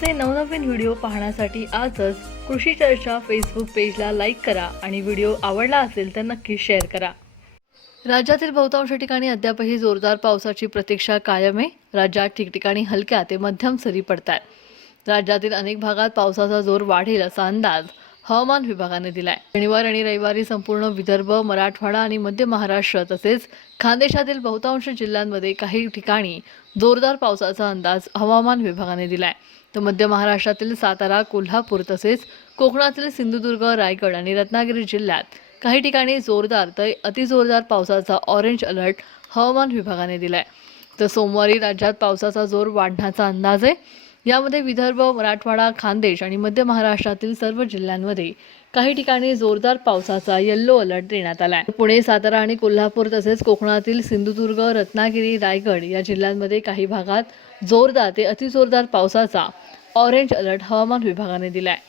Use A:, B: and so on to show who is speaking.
A: आमचे नवनवीन व्हिडिओ पाहण्यासाठी आजच कृषी चर्चा फेसबुक पेजला लाईक करा आणि व्हिडिओ आवडला असेल तर नक्की शेअर करा. राज्यातील बहुतांश ठिकाणी अद्यापही जोरदार पावसाची प्रतीक्षा कायम आहे. राज्यात ठिकठिकाणी हलक्या ते मध्यम सरी पडतात राज्यातील अनेक भागात पावसाचा जोर वाढेल असा अंदाज हवामान विभागाने दिलाय. शनिवार आणि रविवारी संपूर्ण विदर्भ मराठवाडा आणि मध्य महाराष्ट्र तसेच खानदेशातील बहुतांश जिल्ह्यांमध्ये काही ठिकाणी जोरदार पावसाचा अंदाज हवामान विभागाने दिलाय. तर मध्य महाराष्ट्रातील सातारा कोल्हापूर तसेच कोकणातील सिंधुदुर्ग रायगड आणि रत्नागिरी जिल्ह्यात काही ठिकाणी जोरदार तर अतिजोरदार पावसाचा ऑरेंज अलर्ट हवामान विभागाने दिलाय. तर सोमवारी राज्यात पावसाचा जोर वाढण्याचा अंदाज आहे. यामध्ये विदर्भ मराठवाडा खानदेश आणि मध्य महाराष्ट्रातील सर्व जिल्ह्यांमध्ये काही ठिकाणी जोरदार पावसाचा येल्लो अलर्ट देण्यात आला आहे पुणे सातारा आणि कोल्हापूर तसेच कोकणातील सिंधुदुर्ग रत्नागिरी रायगड या जिल्ह्यांमध्ये काही भागात जोरदार ते अतिजोरदार पावसाचा ऑरेंज अलर्ट हवामान विभागाने दिला आहे